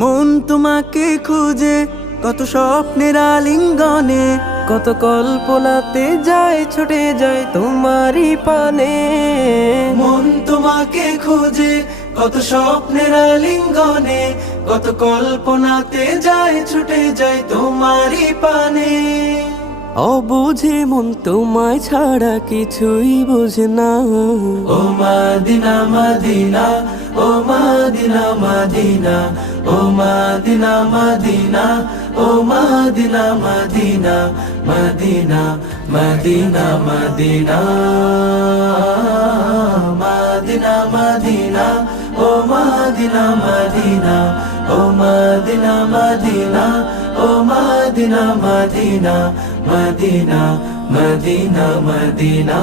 মন তোমাকে খুঁজে কত স্বপ্নের আলিঙ্গনে, কত কল্পনাতে যায় ছুটে যায় তোমারই পানে। মন তোমাকে খুঁজে কত স্বপ্নের আলিঙ্গনে, কত কল্পনাতে যায় ছুটে যায় তোমারই পানে। অবুঝে মন তোমায় ছাড়া কিছুই বোঝে না। ও মাদিনা মাদিনা, ও মাদিনা মাদিনা, ও মাদিনা মাদিনা, ও মাদিনা মাদিনা, মাদিনা মাদিনা মাদিনা, মাদিনা মাদিনা, ও মাদিনা মাদিনা, ও মাদিনা মাদিনা, ও মাদিনা মাদিনা, মাদিনা মাদিনা মাদিনা।